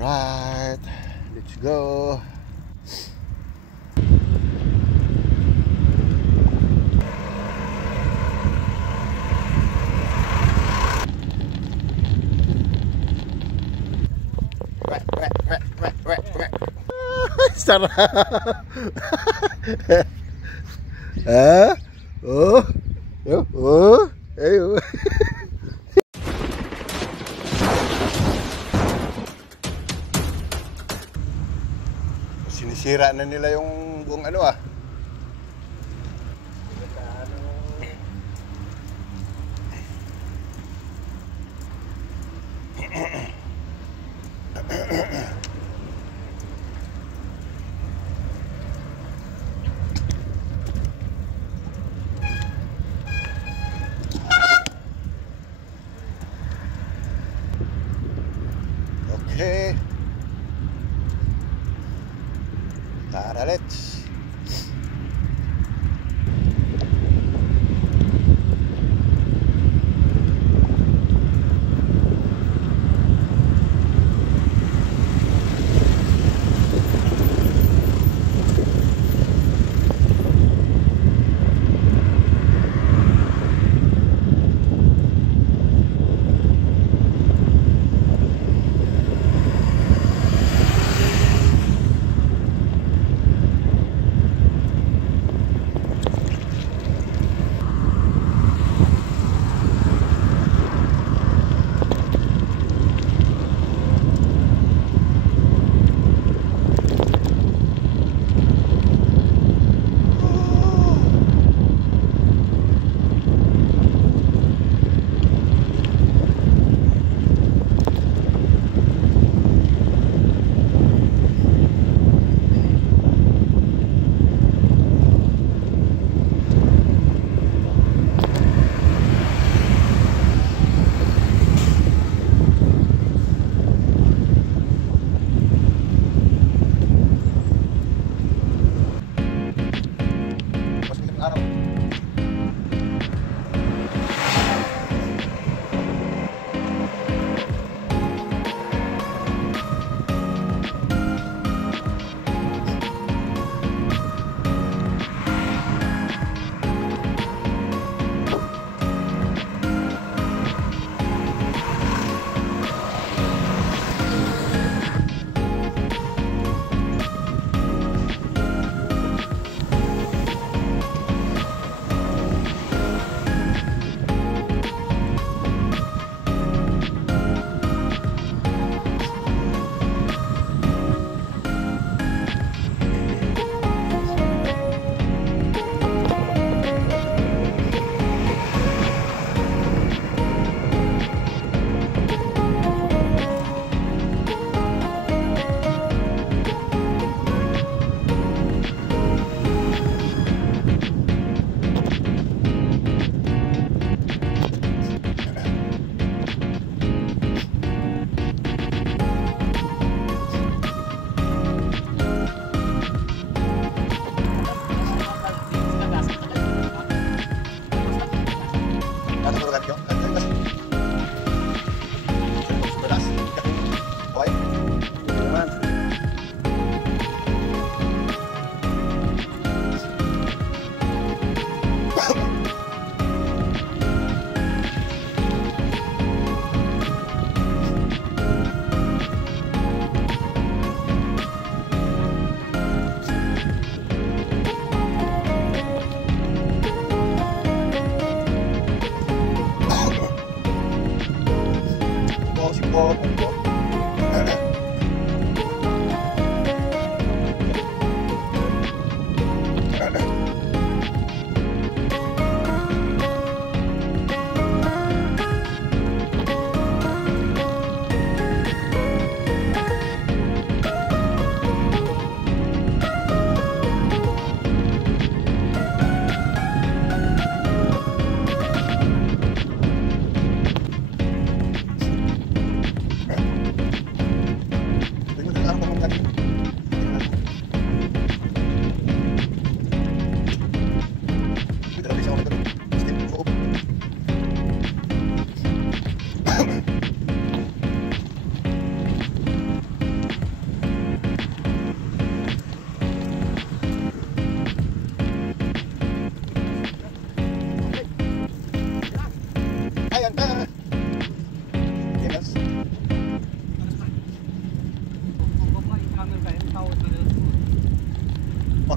Alright, let's go. Sarap. Oh, ayo. Sinisira na nila yung buong ano ah. Okay. Tara, let's.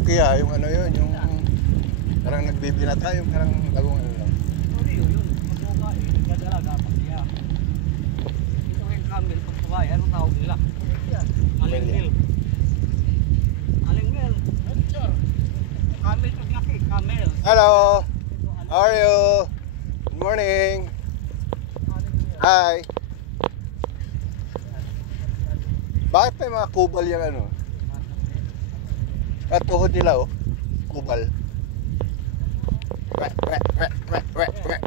Pakia, yung ano yun, yung parang nagbibinata, yung parang bagong ano lang. Ano yun? Pagbuka eh, nagdadalaga, pakiya. Ito yung camel, pagbuka, anong tawag nila? Aling mil. Aling mil. Camel paglaki, camel. Hello! How are you? Good morning! Hi! Bakit may mga kubal yung ano? At tuhod nila oh. Kubal. Wek, wek, wek, wek, wek, wek.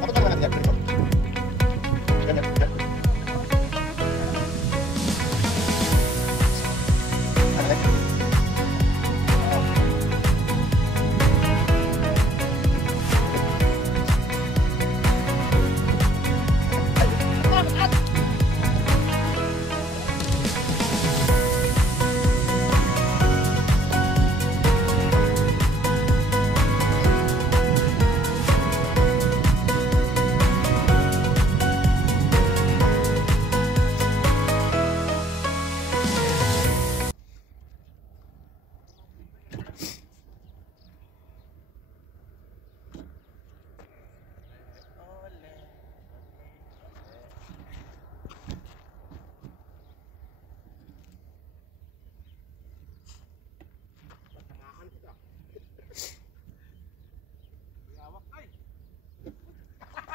Apa tama natin yan? Ganyan, ganyan. Alay.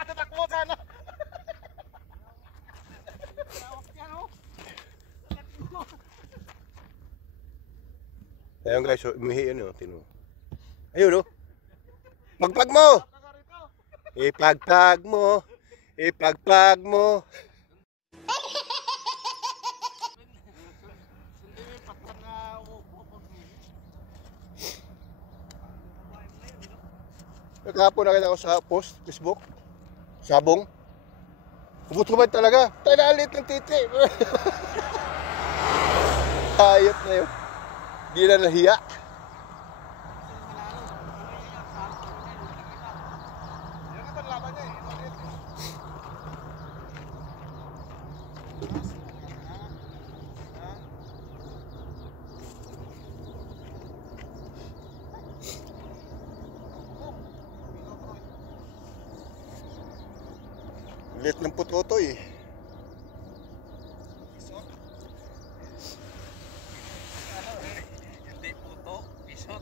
Tatakbo sana. Ayun guys, so, umihi yun oh, tino. Ayun oh. Magpag mo! Ipagpag mo! Ipagpag mo! Nagkahapon nakita ko sa post, Facebook. Sabong. Hubot-hubad talaga. Tayo na alit ng titi. Hayop na yun. Di na nahiya. Lit ng putotoy. Hindi puto, isot.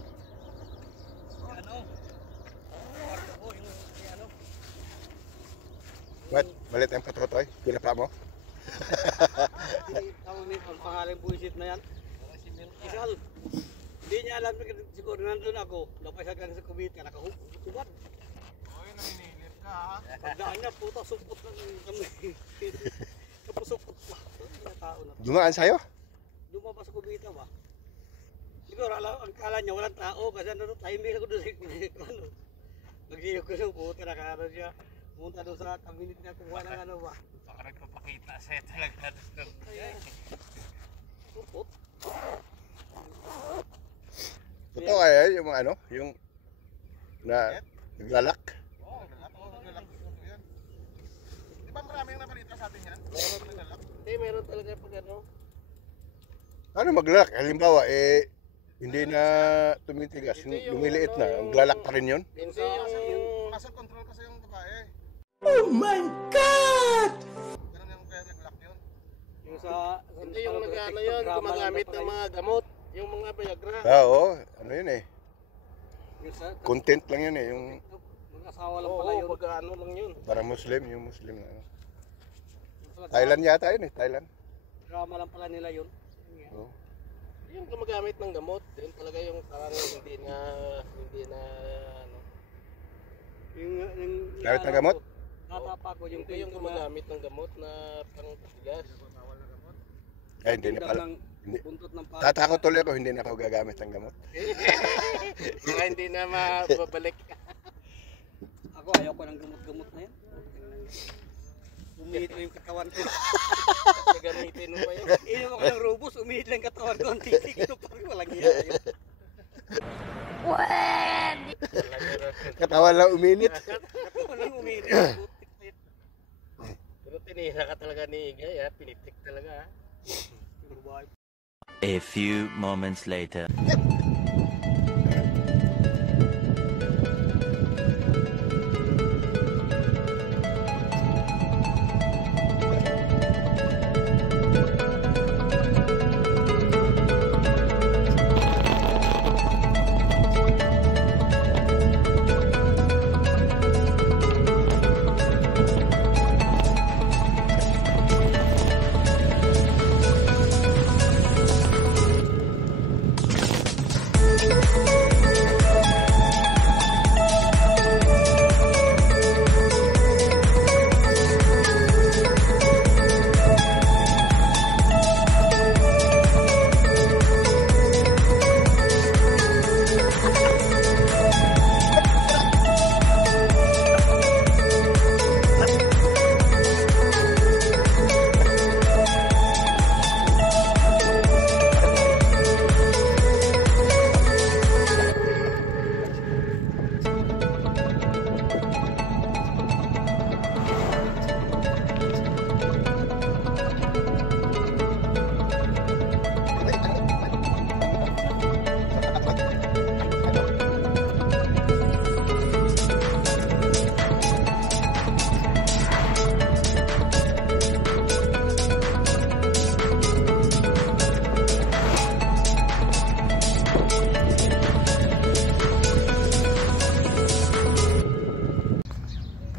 Ano? Ano? What? Malit ang putotoy? Pinapa mo? Tawag nito, ang pangalang buisit na yan. Isal. Hindi niya alam na siguro nandun ako. Napasag lang sa kumita, nakahubad. Oy, naninilit ka ha? Pagdaan niya, puta, sumpot lang kami. Kapusupot pa. Hindi tao na. Dumaan sa'yo? Lumabas sa kumita ba? Siguro, ang kala niya walang tao kasi ano, timing ako doon sa ano. Nagsiyok ko ng puta, nakano siya. Pumunta doon sa community na kuha ng ano ba. Baka nagpapakita sa'yo talaga. Sumpot. Totoo kaya yung mga ano? Yung na naglalak? Oo, nagalak ko yan. Di ba maraming nabalita sa atin yan? Meron nagalak. Hindi, meron talaga pag ano. Ano maglalak? Halimbawa, hindi na tumitigas, lumiliit na, maglalak pa rin yun? Hindi yung muscle control kasi yung babae. Oh my God! Ganun yung kaya nagalak yun. Yung sa... Hindi yung nag-ano yun, gumagamit ng mga gamot, yung mga Viagra. Oo, ano yun eh. Content lang yun eh, yung Mag-asawa lang pala Oo, yun. pag-ano lang yun. para Muslim, yung Muslim na ano. Thailand yata yun eh, Thailand. Drama lang pala nila yun. Oo. Yung gumagamit ng gamot, yun talaga yung parang hindi na, ano. Yung Gamit ng gamot? Natapa ko yung Hindi yung gumagamit ng gamot na pang patigas. Ay, hindi na pala. Hindi. buntot ng paa. Tatakot tuloy ako, hindi na ako gagamit ng gamot. Baka hindi na mababalik. Ako ayaw ko ng gamot-gamot na yan. Umihit na yung katawan ko. Gagamitin mo ba yun? Inom ako ng Robus, umihit lang yung katawan ko. Ang titik ito parang walang iya yun. Katawan lang uminit. Katawan lang umihit. Pero tinira ka talaga ni Igay, ha? Pinitik talaga, ha? A few moments later.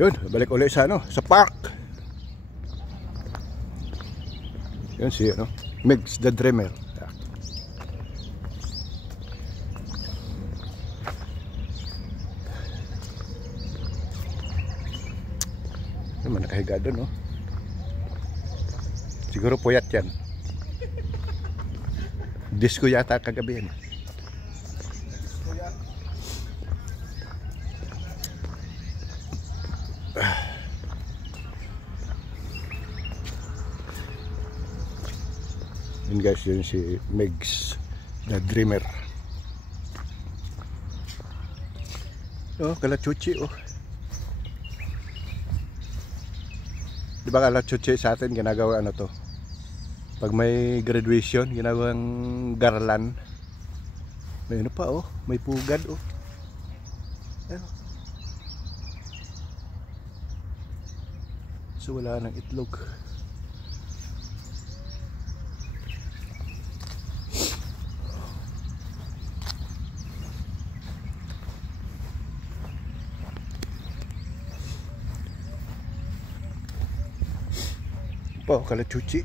Yun, balik ulit sa sa park. Yun si Migs the Dreamer. Naman nakahiga doon, Siguro puyat yan. Disco yata kagabi yan. Yun guys, yun si Migs the Dreamer. Kalachuchi, Di ba kalachuchi sa atin ginagawa to? Pag may graduation, ginagawang garland. May pa, may pugad, So wala nang itlog. Kalachuchi.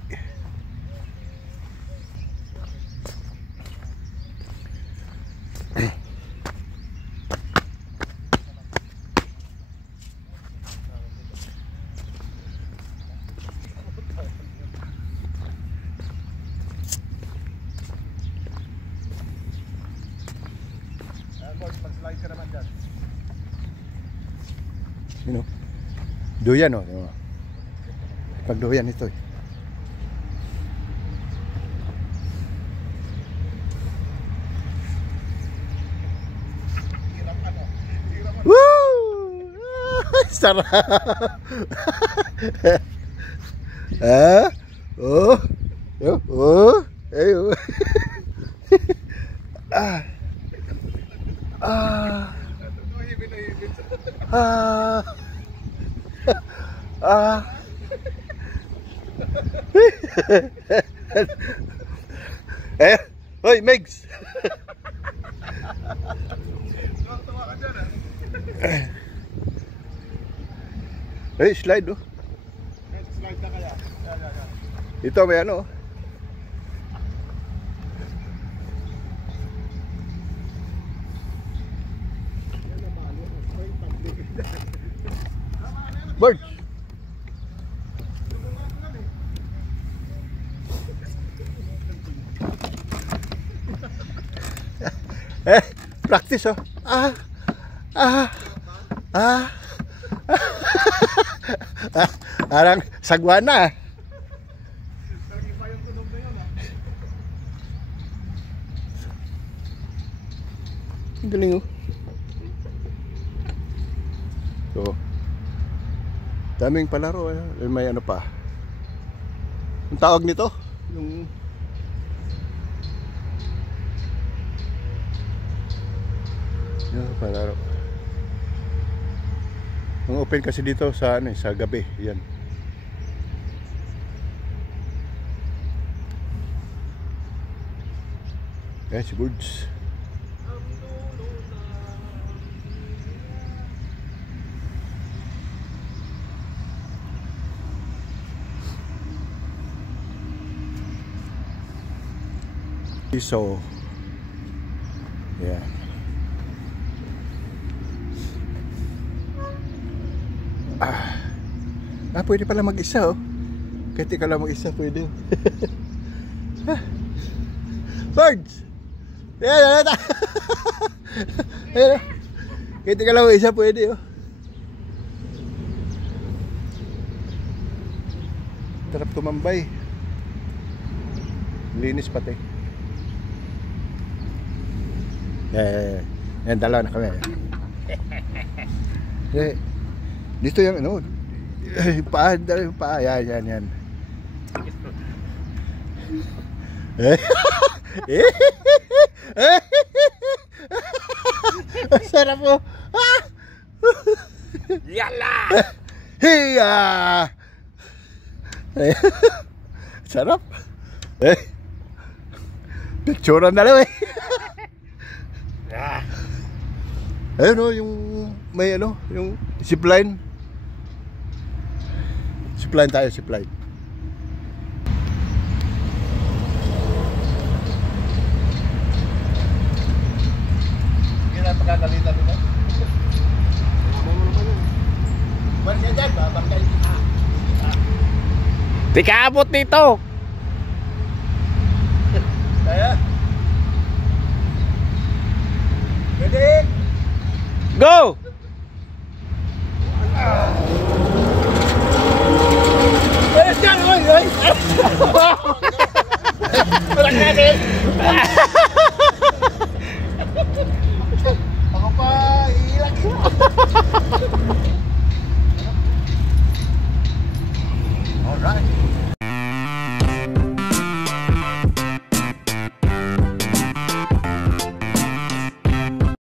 Mag-slide ka naman dyan. Duyan, Pag duyan ito, Woo! Sarap! Hoy, Migs! Tuwa ka dyan, Hey, slide, Slide na kaya. Yan. Ito may Bird! Practice, Parang sagwana. Ang galing oh. So, daming palaro. May ano pa. Ang tawag nito? Yung palaro. Ang open kasi dito sa ano, sa gabi, yan. Ayan si Birds. So, yeah. Pwede pala mag-isa oh. Kahit ikaw lang mag-isa pwede. Birds! Ayan, ayan. Ayan. Kahit ikaw lang mag-isa pwede oh. Sarap tumambay. Linis pati. Yan, dalawa na kami. Dito yung ano, paa, yan. Sarap mo. Yala! Hiya! Sarap. Picturean na lang eh. Ayun o, yung may ano, yung zipline. Zipline tayo, zipline. Hindi na pagkakalitan nila. Ba't siya dyan, babangkay kita. Di ka abot dito! Kaya? Pwede! Go! Ayos yan, oy, oy! Walang natin! Ako pa, iilag. Alright.